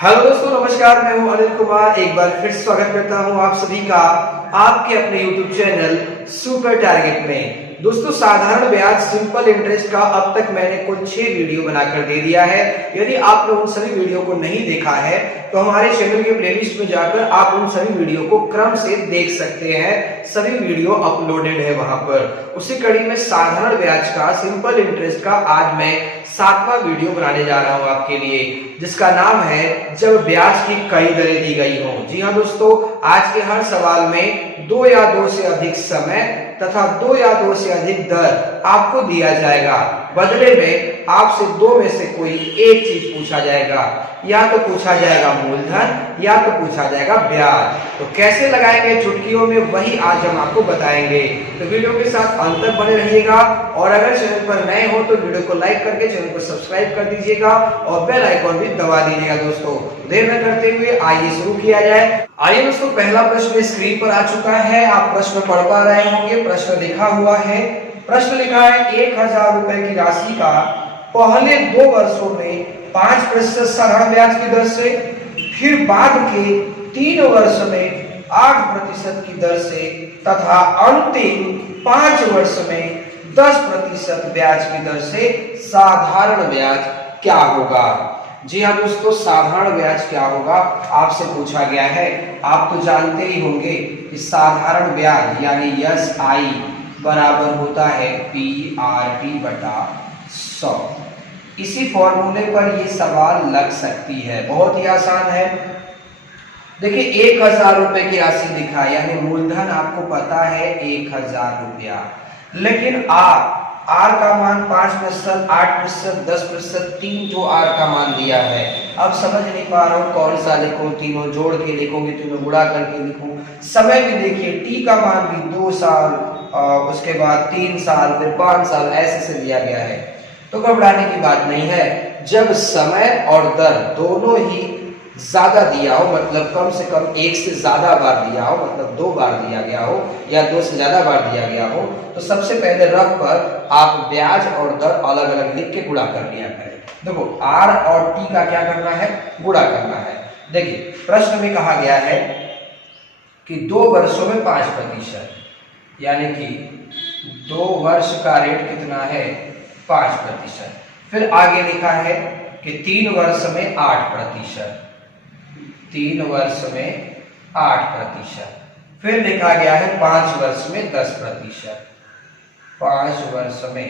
Hello दोस्तों, नमस्कार। मैं हूं अनिल कुमार। एक बार फिर स्वागत करता हूं आप सभी का आपके अपने YouTube चैनल सुपर टारगेट में। दोस्तों, साधारण ब्याज सिंपल इंटरेस्ट का अब तक मैंने कुल 6 वीडियो बनाकर दे दिया है। यदि आप लोग उन सभी वीडियो को नहीं देखा है तो हमारे चैनल के प्लेलिस्ट में जाकर आप उन सभी वीडियो को क्रम से देख सकते हैं। सभी वीडियो अपलोडेड है वहां पर। उसी कड़ी में साधारण ब्याज का सिंपल इंटरेस्ट का आज मैं 7वां वीडियो बनाने जा रहा हूं आपके लिए, जिसका नाम है जब ब्याज की कई दरें दी गई हो। जी हाँ दोस्तों, आज के हर सवाल में 2 या 2 से अधिक समय तथा 2 या 2 से अधिक दर आपको दिया जाएगा। बदले में आपसे 2 में से कोई एक चीज पूछा जाएगा। या तो पूछा जाएगा मूलधन या तो पूछा जाएगा ब्याज। तो कैसे लगाएंगे चुटकियों में, वही आज हम आपको बताएंगे। तो वीडियो के साथ अंत तक बने रहिएगा और अगर चैनल पर नए हो तो वीडियो को लाइक करके चैनल को सब्सक्राइब कर दीजिएगा और बेल आइकॉन भी दबा दीजिएगा। दोस्तों, देर न करते हुए आइए शुरू किया जाए। आइए दोस्तों, पहला प्रश्न स्क्रीन पर आ चुका है। आप प्रश्न पढ़ पा रहे होंगे। प्रश्न लिखा हुआ है। प्रश्न लिखा है 1000 रुपए की राशि का पहले 2 वर्षों में 5% साधारण ब्याज की दर से, फिर बाद के 3 वर्ष में 8% की दर से तथा अंतिम 5 वर्ष में 10% ब्याज की दर से साधारण ब्याज क्या होगा। जी हाँ दोस्तों, साधारण ब्याज क्या होगा आपसे पूछा गया है। आप तो जानते ही होंगे कि साधारण ब्याज यानी SI बराबर होता है PRT बटा 100। इसी फॉर्मूले पर ये सवाल लग सकती है। बहुत ही आसान है। देखिए, 1000 रुपए की राशि दिखा, यानी मूलधन आपको पता है 1000 रुपया, लेकिन आर का मान 5%, 8%, 10%, 3 तो आर का मान दिया है। अब समझ नहीं पा रहा हूं कौन सा लिखूं, तीनों जोड़ के लिखूंगी, तीनों गुणा करके लिखूं। समय भी देखिए, टी का मान भी 2 साल, उसके बाद 3 साल, फिर 5 साल ऐसे से दिया गया है। तो घबराने की बात नहीं है। जब समय और दर दोनों ही ज्यादा दिया हो, मतलब कम से कम 1 से ज्यादा बार दिया हो, मतलब 2 बार दिया गया हो या 2 से ज्यादा बार दिया गया हो, तो सबसे पहले रफ पर आप ब्याज और दर अलग अलग लिख के गुणा कर लिया करें। देखो, आर और टी का क्या करना है, गुणा करना है। देखिए, प्रश्न में कहा गया है कि 2 वर्षों में 5%, यानी कि 2 वर्ष का रेट कितना है, 5%। फिर आगे लिखा है कि 3 वर्ष में 8%, 3 वर्ष में 8%। फिर लिखा गया है 5 वर्ष में 10%, 5 वर्ष में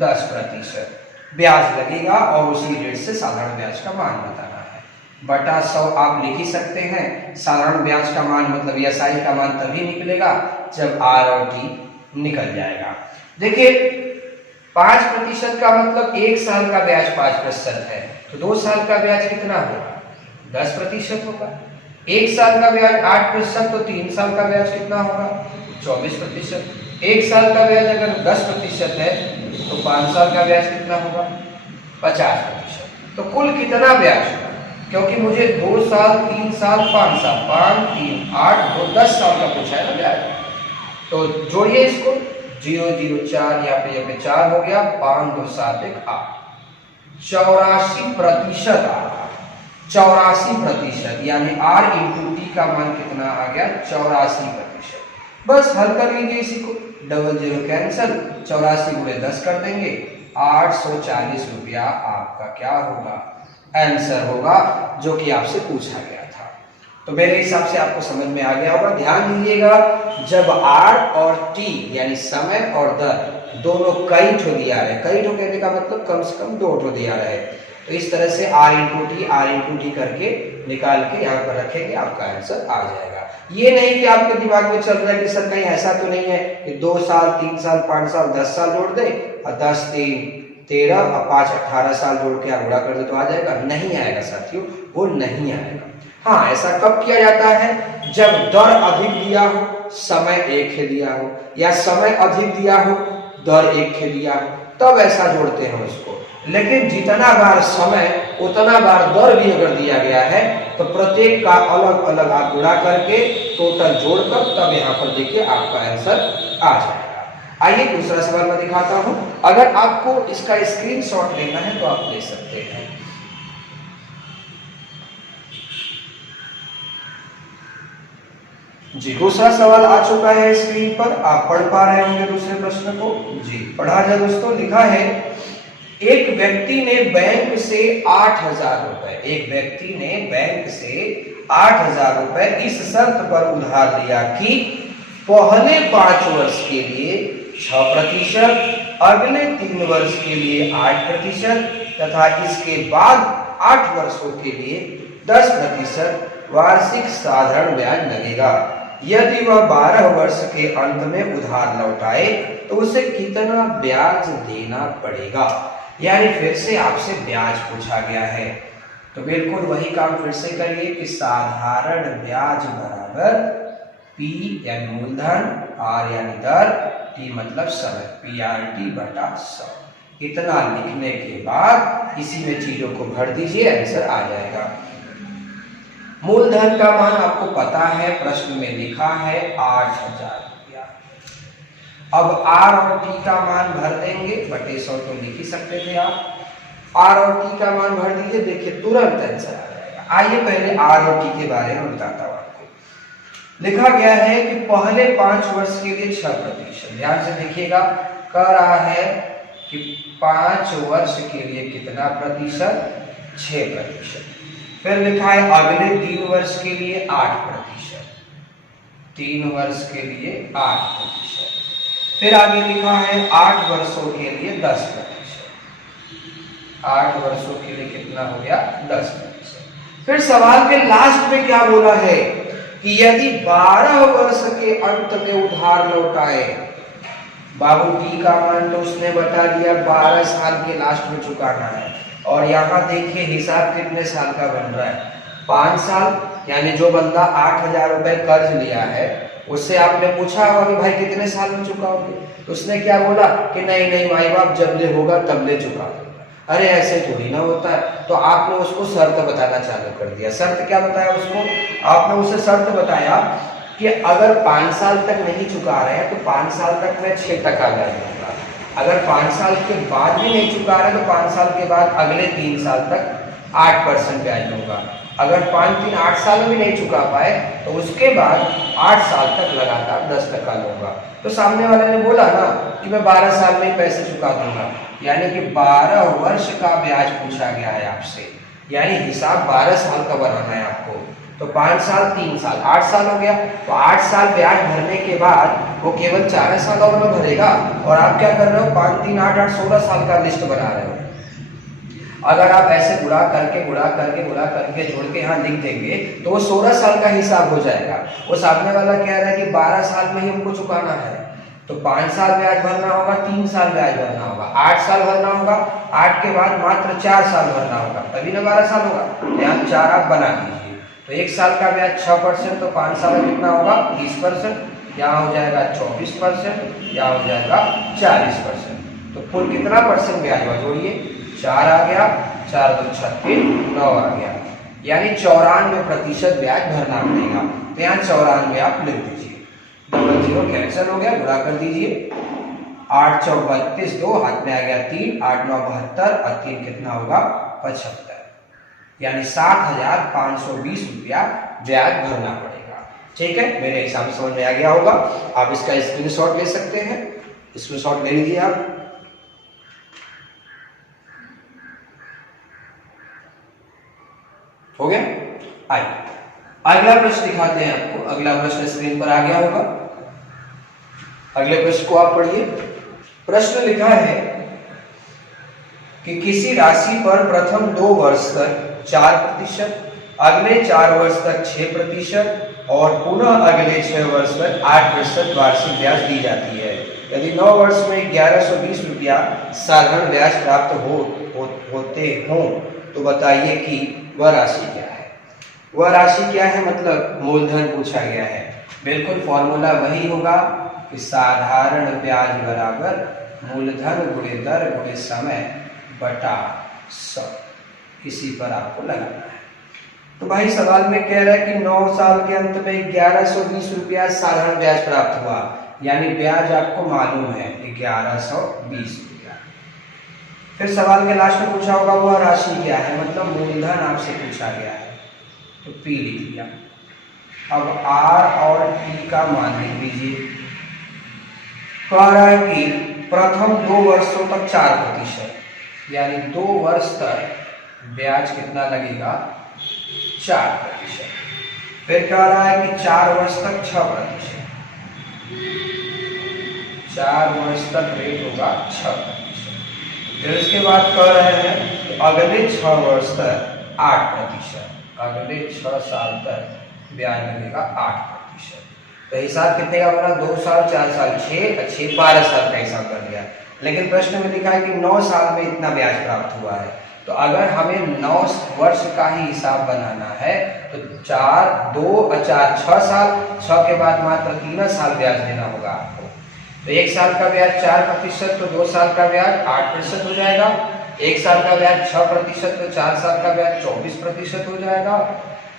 10% ब्याज लगेगा और उसी रेट से साधारण ब्याज का मान बताना है। बटा 100 आप लिख ही सकते हैं। साधारण ब्याज का मान मतलब SI का मान तभी निकलेगा जब R और T निकल जाएगा। देखिए, 5% का मतलब 1 साल का ब्याज 5% है, तो 2 साल का ब्याज कितना होगा, 10% होगा। 1 साल का ब्याज 8%, तो 3 साल का ब्याज कितना होगा, 24%। 1 साल का ब्याज अगर 10% है तो 5 साल का ब्याज कितना होगा, 50%। तो कुल कितना ब्याज होगा, क्योंकि मुझे 2 साल, 3 साल, 5 साल, 5, 3, 8, 2, 10 साल का पूछा है ना ब्याज। तो जोड़िए इसको, 0, 0, 4, यहाँ पे 4 हो गया, 5, 2, 7, 1, 8, 84% आ रहा है। 84%, यानी R इंटू टी का मान कितना आ गया, 84%। बस हल कर लीजिए इसी को, डबल 0 कैंसिल, 84 गुणे 10 कर देंगे, 840 रुपया आपका क्या होगा, आंसर होगा, जो कि आपसे पूछा गया था। तो मेरे हिसाब से आपको समझ में आ गया होगा। ध्यान दीजिएगा, जब R और T यानी समय और दर दोनों कई ठो दिया रहे, कई ठो कहने का मतलब कम से कम 2 ठो दिया रहे, तो इस तरह से R इंटू टी करके निकाल के यहाँ पर रखेंगे, आपका आंसर आ जाएगा। ये नहीं कि आपके दिमाग में चल रहा है कि सर कहीं ऐसा तो नहीं है कि 2 साल, 3 साल, 5 साल, 10 साल जोड़ दे और 10, 3, 13 और 5, 18 साल जोड़ के आप गुणा कर दे तो आ जाएगा। नहीं आएगा साथियों, वो नहीं आएगा। हाँ, ऐसा कब किया जाता है, जब दर अधिक दिया हो, समय 1 है दिया हो, या समय अधिक दिया हो, दर 1 है दिया हो, तब ऐसा जोड़ते हैं उसको। लेकिन जितना बार समय उतना बार दर भी अगर दिया गया है तो प्रत्येक का अलग अलग आप गुणा करके टोटल जोड़कर तब यहाँ पर देखिए आपका आंसर आ जाएगा। आइए दूसरा सवाल मैं दिखाता हूं। अगर आपको इसका स्क्रीनशॉट लेना है तो आप ले सकते हैं। जी दूसरा सवाल आ चुका है स्क्रीन पर, आप पढ़ पा रहे होंगे दूसरे प्रश्न को। जी पढ़ा जाए दोस्तों। लिखा है एक व्यक्ति ने बैंक से 8,000 रुपए, एक व्यक्ति ने बैंक से 8,000 रुपए इस शर्त पर उधार लिया कि पहले 5 वर्ष के लिए 6%, अगले 3 वर्ष के लिए 8% तथा इसके बाद 8 वर्षों के लिए 10% वार्षिक साधारण ब्याज लगेगा। यदि वह 12 वर्ष के अंत में उधार लौटाए तो उसे कितना ब्याज देना पड़ेगा। यानी फिर से आपसे ब्याज पूछा गया है, तो बिल्कुल वही काम फिर से करिए कि साधारण ब्याज बराबर P यानी मूलधन, R यानी दर, T मतलब समय, PRT बटा 100। इतना लिखने के बाद इसी में चीजों को भर दीजिए, आंसर आ जाएगा। मूलधन का मान आपको पता है, प्रश्न में लिखा है 8,000 रुपया। अब R और T का मान भर देंगे, बटे 100 तो लिख ही सकते थे आप। R और T का मान भर दीजिए, देखिए तुरंत आंसर आ जाएगा। आइए पहले R और T के बारे में बताता हूं आपको। लिखा गया है कि पहले 5 वर्ष के लिए 6%, ध्यान से देखिएगा, कह रहा है कि 5 वर्ष के लिए कितना प्रतिशत, 6%। फिर लिखा है अगले 3 वर्ष के लिए 8%, 3 वर्ष के लिए 8%। फिर आगे लिखा है 8 वर्षों के लिए 10%, 8 वर्षों के लिए कितना हो गया, 10%। फिर सवाल के लास्ट में क्या बोला है कि यदि 12 वर्ष के अंत में उधार लौटाए, बाबू टी का मान तो उसने बता दिया 12 साल के लास्ट में चुकाना है। और यहाँ देखिए हिसाब कितने साल का बन रहा है, 5 साल। यानी जो बंदा 8,000 रुपए कर्ज लिया है उससे आपने पूछा होगा कि भाई कितने साल में चुकाओगे, तो उसने क्या बोला कि नहीं नहीं माई बाप जब ले होगा तब ले चुका दूंगा। अरे ऐसे थोड़ी ना होता है, तो आपने उसको शर्त बताना चालू कर दिया। शर्त क्या बताया उसको, आपने उसे शर्त बताया कि अगर 5 साल तक नहीं चुका रहे हैं तो 5 साल तक मैं 6% ब्याज दूंगा, अगर 5 साल के बाद भी नहीं चुका रहे तो 5 साल के बाद अगले 3 साल तक 8% ब्याज दूंगा, अगर 5, 3, 8 साल में भी नहीं चुका पाए तो उसके बाद 8 साल तक लगातार 10% लूंगा। तो सामने वाले ने बोला ना कि मैं 12 साल में ही पैसे चुका दूंगा, यानी कि 12 वर्ष का ब्याज पूछा गया है आपसे, यानी हिसाब 12 साल का बनाना है आपको। तो 5 साल, 3 साल, 8 साल हो गया, तो 8 साल ब्याज भरने के बाद वो केवल 4 साल और में भरेगा। और आप क्या कर रहे हो, 5, 3, 8, 8, 16 साल का लिस्ट बना रहे हो। अगर आप ऐसे गुणा करके जोड़ के यहाँ लिख देंगे तो वो 16 साल का हिसाब हो जाएगा। वो सामने वाला कह रहा है कि 12 साल में ही हमको चुकाना है, तो 5 साल ब्याज भरना होगा, 3 साल ब्याज भरना होगा, 8 साल भरना होगा, 8 के बाद मात्र 4 साल भरना होगा, तभी ना 12 साल होगा। यहाँ 4 आप बना दीजिए, तो 1 साल का ब्याज 6%, तो 5 साल में कितना होगा 30%, यहाँ हो जाएगा 24%, यहाँ हो जाएगा 40%। तो कुल कितना परसेंट ब्याज हुआ, जोड़िए, 4 आ गया, 4 2 36, 9 आ गया, यानी 94% ब्याज भरना पड़ेगा। तो यहाँ 94 आप लिख दीजिए, 00 कैंसिल हो गया, गुणा कर दीजिए, 8 4 32, 2 हाथ में आ गया 3, 8 9 72 और 3 कितना होगा 75, यानी 7,520 रुपया ब्याज भरना पड़ेगा। ठीक है, मेरे हिसाब से समझ में आ गया होगा। आप इसका स्क्रीनशॉट ले सकते हैं, स्क्रीनशॉट ले लीजिए आप। हो गया। आइए अगला प्रश्न दिखाते हैं आपको। अगला प्रश्न स्क्रीन पर आ गया होगा, अगले प्रश्न को आप पढ़िए। प्रश्न लिखा है कि किसी राशि पर प्रथम 2 वर्ष तक 4%, अगले 4 वर्ष तक 6% और पुनः अगले 6 वर्ष तक 8% वार्षिक ब्याज दी जाती है। यदि 9 वर्ष में 1120 रुपया साधारण ब्याज प्राप्त होते हों तो बताइए कि वह राशि क्या है। वह राशि क्या है, मतलब मूलधन पूछा गया है। बिल्कुल फॉर्मूला वही होगा कि साधारण ब्याज बराबर मूलधन गुणे दर गुणे समय बटा 100, इसी पर आपको लगाना है। तो भाई सवाल में कह रहा है कि 9 साल के अंत में 1120 रुपया साधारण ब्याज प्राप्त हुआ, यानी ब्याज आपको मालूम है 1120 रुपया। फिर सवाल के लास्ट में पूछा होगा वह राशि क्या है, मतलब मूलधन आपसे पूछा गया है, तो P लिख दिया। अब आर और टी का मान लिख लीजिए। कह रहा है कि प्रथम 2 वर्षों तक 4%, यानी 2 वर्ष तक ब्याज कितना लगेगा, 4%। फिर कह रहा है कि 4 वर्ष तक 6%, 4 वर्ष तक रेट होगा 6%। फिर उसके बाद कह रहे हैं कि अगले 6 वर्ष तक 8%, अगले 6 साल तक ब्याज लगेगा 8%। तो हिसाब कितने का बना, 2 साल 4 साल 6 6 12 साल का हिसाब कर दिया। लेकिन प्रश्न में लिखा है कि 9 साल में इतना ब्याज प्राप्त हुआ है। तो अगर हमें 9 वर्ष का ही हिसाब बनाना है तो 4 2 और 4 6 साल, 6 के बाद मात्र 3 साल ब्याज देना होगा आपको। तो 1 साल का ब्याज 4%, तो 2 साल का ब्याज 8% हो जाएगा। 1 साल का ब्याज 6%, तो 4 साल का ब्याज 24% हो जाएगा।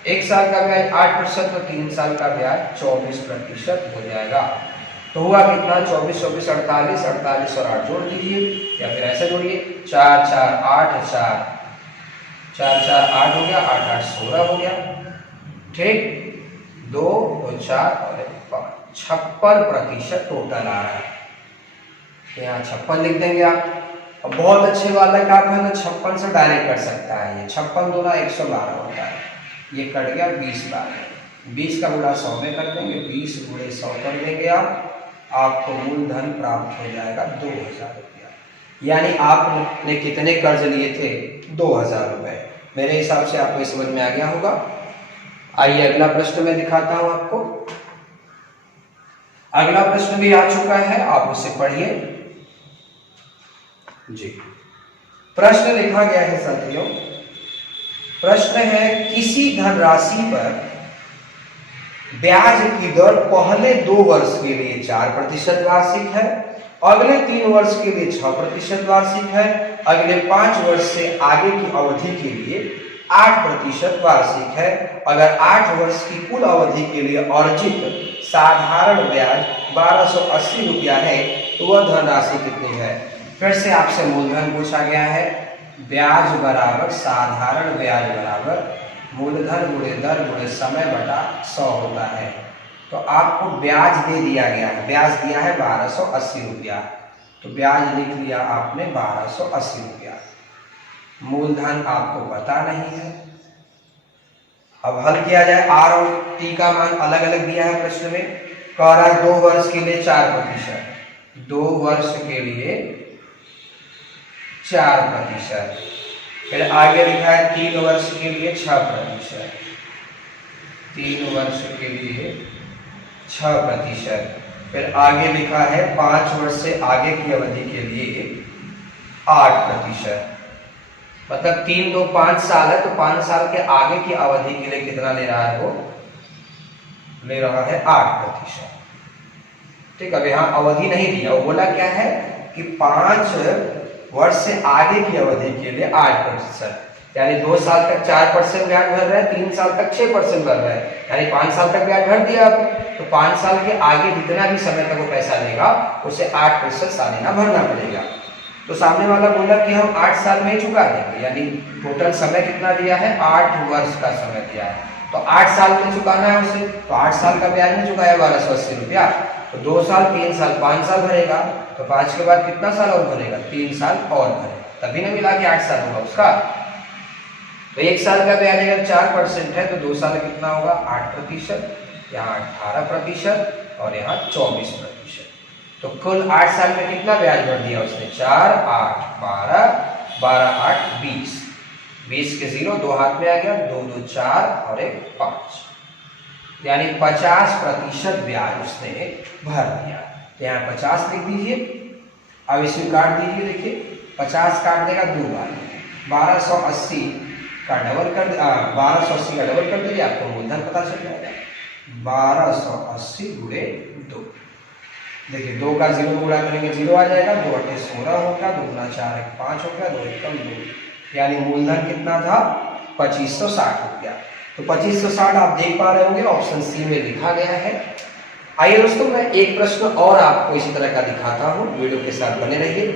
1 साल का ब्याज 8%, तो 3 साल का ब्याज 24% हो जाएगा। तो हुआ कितना, 24 24 48, 48 और 8 जोड़ दीजिए या फिर ऐसे जोड़िए, 4 4 8 4 4 4 8 हो गया, 8 8 16 हो गया। ठीक, 2 2 4 और 5, 56% टोटल आ रहा है। तो यहाँ 56 लिख देंगे आप। अब बहुत अच्छे वाला का आप है तो 56 से डायरेक्ट कर सकता है। ये 56 दूना 112 होता है, ये कट गया 20 बार। 20 का गुणा 100 में कर देंगे, 20 गुणे 100 कर देंगे आपको मूलधन प्राप्त हो जाएगा 2000 रुपया। यानी आपने कितने कर्ज लिए थे, 2000 रुपए। मेरे हिसाब से आपको समझ में आ गया होगा। आइए अगला प्रश्न मैं दिखाता हूं आपको। अगला प्रश्न भी आ चुका है, आप उसे पढ़िए जी। प्रश्न लिखा गया है साथियों, प्रश्न है किसी धनराशि पर ब्याज की दर पहले 2 वर्ष के लिए 4% वार्षिक है, अगले 3 वर्ष के लिए 6% वार्षिक है, अगले 5 वर्ष से आगे की अवधि के लिए 8% वार्षिक है। अगर 8 वर्ष की कुल अवधि के लिए अर्जित साधारण ब्याज 1280 रुपया है तो वह धनराशि कितनी है। फिर से आपसे मूलधन पूछा गया है। ब्याज बराबर साधारण ब्याज बराबर मूलधन गुणे दर गुणे समय बटा 100 होता है। तो आपको ब्याज दे दिया गया है, ब्याज दिया है 1280 रुपया, तो ब्याज लिख लिया आपने 1280 रुपया। मूलधन आपको पता नहीं है। अब हल किया जाए। आर और टी का मान अलग अलग दिया है प्रश्न में। कह रहा है 2 वर्ष के लिए 4%, 2 वर्ष के लिए 4%। फिर आगे लिखा है 3 वर्ष के लिए 6%, 3 वर्ष के लिए 6%। फिर आगे लिखा है 5 वर्ष से आगे की अवधि के लिए 8%। मतलब 3 2 5 साल है, तो 5 साल के आगे की अवधि के लिए कितना ले रहा है, वो ले रहा है 8%। ठीक, अब यहाँ अवधि नहीं दिया, वो बोला क्या है कि 5 वर्ष से आगे की अवधि के लिए 8%, यानी 2 साल तक 4% ब्याज भर रहे हैं, 3 साल तक 6% भर रहे हैं, यानी 5 साल तक ब्याज भर दिया आपने। तो 5 साल के आगे जितना भी समय तक वो पैसा लेगा उसे 8% सालाना भरना पड़ेगा। तो सामने वाला बोला कि हम 8 साल में ही चुका देंगे, यानी टोटल समय कितना दिया है, 8 वर्ष का समय दिया है। तो 8 साल में चुकाना है उसे, तो 8 साल का ब्याज में चुकाया 1280 रुपया। तो 2 साल 3 साल 5 साल भरेगा, तो 5 के बाद कितना साल और भरेगा, 3 साल और भरेगा, तभी ना मिला के 8 साल होगा उसका। तो 1 साल का ब्याज अगर 4% है तो 2 साल कितना होगा, 8%, यहाँ 18% और यहाँ 24%। तो कुल 8 साल में कितना ब्याज भर दिया उसने, 4 8 12 12 8 20, 20 के 0 2 हाथ में आ गया, 2 2 4 और 1 5, यानी 50% ब्याज उसने भर दिया। तो यहाँ 50 लिख दीजिए। अब इसमें काट दीजिए, देखिए 50 काट देगा 2 बार, 1280 का डबल कर 1280 का डबल कर दीजिए, आपको मूलधन पता चल जाएगा। 1280 गुणे 2, देखिए 2 का 0 गुणा करेंगे 0 आ जाएगा, 2 8 16 होगा, 2 गुना 4 1 5 हो गया, 2 1 2, यानी मूलधन कितना था, 2560 रुपया। तो 2560 आप देख पा रहे होंगे ऑप्शन सी में लिखा गया है। आइए दोस्तों, मैं एक प्रश्न और आपको इसी तरह का दिखाता हूं, वीडियो के साथ बने रहिए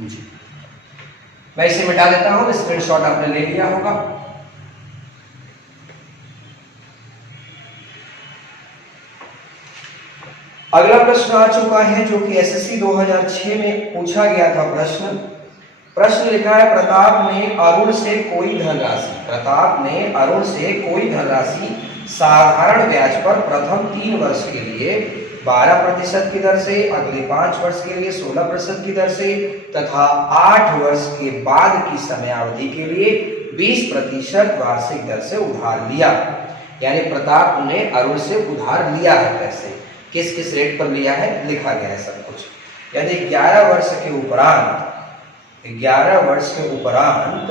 जी। मैं इसे मिटा देता हूं, स्क्रीनशॉट आपने ले लिया होगा। अगला प्रश्न आ चुका है जो कि एसएससी 2006 में पूछा गया था। प्रश्न लिखा है, प्रताप ने अरुण से कोई धनराशि साधारण ब्याज पर प्रथम 3 वर्ष के लिए 12% की दर से, अगले 5 वर्ष के लिए 16% की दर से तथा 8 वर्ष के बाद की समयावधि के लिए 20% वार्षिक दर से उधार लिया। यानी प्रताप ने अरुण से उधार लिया है पैसे, किस किस रेट पर लिया है लिखा गया है सब कुछ। यदि 11 वर्ष के उपरांत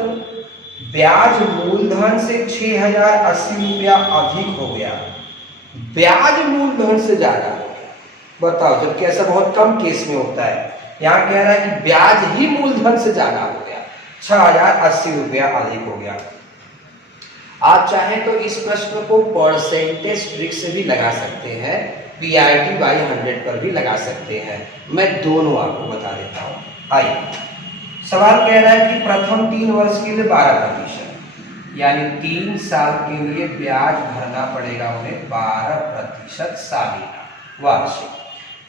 ब्याज मूलधन से 6080 रुपया अधिक हो गया, ब्याज मूलधन से ज्यादा हो गया, बताओ, जबकि ऐसा बहुत कम केस में होता है। यहाँ कह रहा है कि ब्याज ही मूलधन से ज्यादा हो गया, 6080 रुपया अधिक हो गया। आप चाहें तो इस प्रश्न को परसेंटेज ट्रिक से भी लगा सकते हैं, PRT/100 पर भी लगा सकते हैं। मैं दोनों आपको बता देता हूं। आइए, सवाल कह रहा है कि प्रथम 3 वर्ष के लिए 12%, यानी 3 साल के लिए ब्याज भरना पड़ेगा उन्हें 12% सालाना वार्षिक।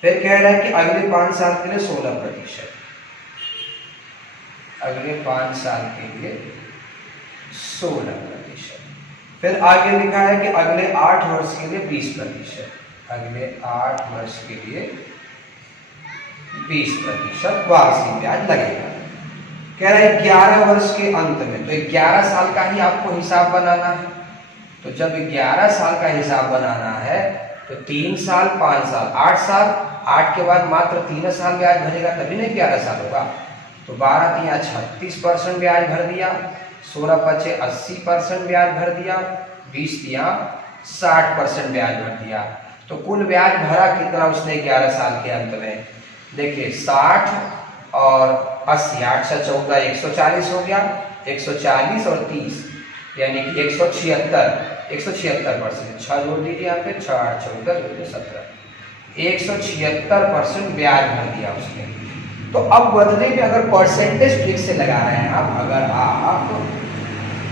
फिर कह रहा है कि अगले 5 साल के लिए 16%, अगले 5 साल के लिए 16%। फिर आगे लिखा है कि अगले 8 वर्ष के लिए 20%, अगले 8 वर्ष के लिए 20% वार्षिक ब्याज लगेगा। कह रहा है 11 वर्ष के अंत में, तो 11 साल का ही आपको हिसाब बनाना है। तो जब 11 साल का हिसाब बनाना है तो 3 साल 5 साल 8 साल, 8 के बाद मात्र 3 साल ब्याज भरेगा, तभी नहीं 11 साल होगा। तो 12 तिया 36% ब्याज भर दिया, 16 पचे 80% ब्याज भर दिया, 20 तिया 60% ब्याज भर दिया। तो कुल ब्याज भरा कितना उसने 11 साल के अंत में? देखिए 60 और 80, 8 से 14 140 हो गया, 140 और 30 यानी कि 176%। 6 जोड़ दीजिए यहाँ पे, 6 8 14 17, 176% ब्याज भर दिया उसने। तो अब बदले में अगर परसेंटेज ट्रिक से लगा रहे हैं आप, अगर आप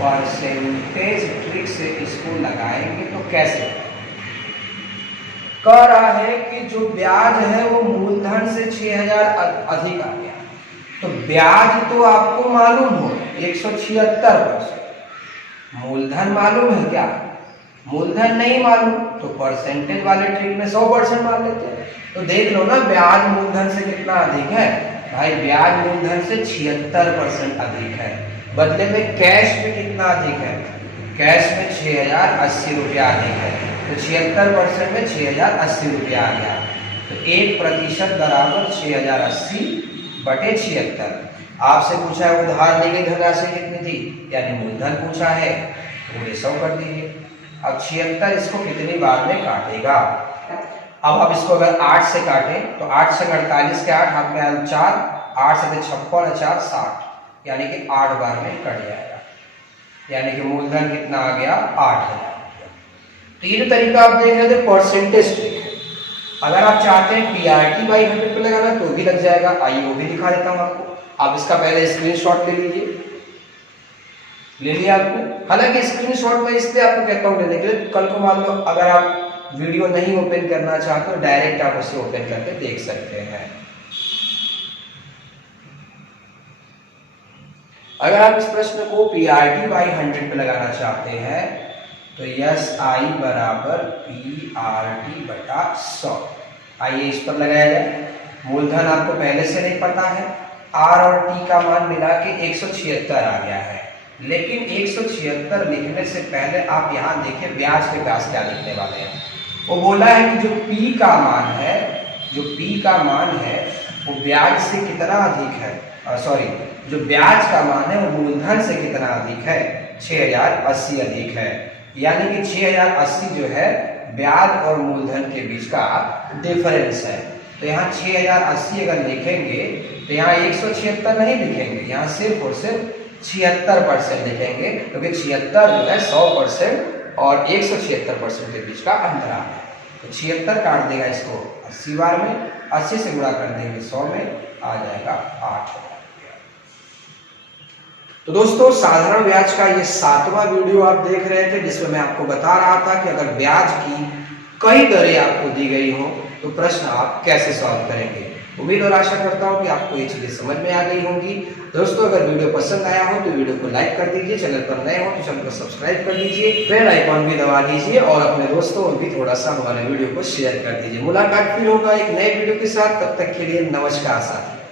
परसेंटेज ट्रिक से इसको लगाएंगे तो कैसे? कह रहा है कि जो ब्याज है वो मूलधन से 6000 अधिक आ गया, तो ब्याज तो आपको मालूम हो 176%, मूलधन मालूम है क्या? मूलधन नहीं मालूम तो परसेंटेज वाले ट्रिक में 100% मान लेते हैं। तो देख लो ना, ब्याज मूलधन से कितना अधिक है भाई? ब्याज मूलधन से 76% अधिक है। बदले में कैश में कितना अधिक है? कैश में 6080 रुपया अधिक है। तो 76% में 6080 रुपया आ गया। तो 1% बराबर 6080 बटे 76। आपसे पूछा है उधार ली गई धनराशि कितनी थी, यानी मूलधन पूछा है, तो 100 कर दीजिए। अब 76 इसको कितनी बार में काटेगा? अब आप इसको अगर 8 से काटें तो 8 से 48 के 8 हाथ में आया 4, 8 से 56 4 60, यानी कि 8 बार में कट जाएगा, यानी कि मूलधन कितना आ गया? 8000। तीन तरीका आप देख रहे थे परसेंटेज ट्रिक। अगर आप चाहते हैं PRT/100 पे लगाना तो भी लग जाएगा। आइए वो भी दिखा देता हूं आपको। आप इसका पहले स्क्रीनशॉट ले लीजिए, ले लिया आपको। हालांकि स्क्रीनशॉट में इसलिए आपको कहता हूं लेने के लिए, कल को मान लो अगर आप वीडियो नहीं ओपन करना चाहते तो डायरेक्ट आप उसे ओपन करके देख सकते हैं। अगर आप इस प्रश्न को PRT/100 पे लगाना चाहते हैं तो SI बराबर PRT बटा 100। आइए इस पर लगाया जाए। मूलधन आपको पहले से नहीं पता है, R और T का मान मिला के 176 आ गया है, लेकिन 176 लिखने से पहले आप यहाँ देखें ब्याज के पास क्या लिखने वाले हैं। वो बोला है कि जो P का मान है, जो P का मान है वो ब्याज से कितना अधिक है, सॉरी, जो ब्याज का मान है वो मूलधन से कितना अधिक है? 6080 अधिक है। यानी कि 6080 जो है ब्याज और मूलधन के बीच का डिफरेंस है। तो यहाँ 6080 अगर लिखेंगे तो यहाँ 176 नहीं लिखेंगे, यहाँ सिर्फ और सिर्फ 76% लिखेंगे, क्योंकि 76 जो है 100% और 176% के बीच का अंतर है। तो 76 काट देगा इसको 80 बार में, 80 से गुणा कर देंगे 100 में, आ जाएगा 8000। तो दोस्तों साधारण ब्याज का ये 7वां वीडियो आप देख रहे थे, जिसमें मैं आपको बता रहा था कि अगर ब्याज की कई दरें आपको दी गई हों तो प्रश्न आप कैसे सॉल्व करेंगे। उम्मीद और आशा करता हूं कि आपको ये चीजें समझ में आ गई होंगी। दोस्तों अगर वीडियो पसंद आया हो तो वीडियो को लाइक कर दीजिए, चैनल पर नए हो तो चैनल को सब्सक्राइब कर दीजिए, बेल आइकॉन भी दबा दीजिए और अपने दोस्तों में भी थोड़ा सा हमारे वीडियो को शेयर कर दीजिए। मुलाकात फिर होगा एक नए वीडियो के साथ, तब तक के लिए नमस्कार साथियों।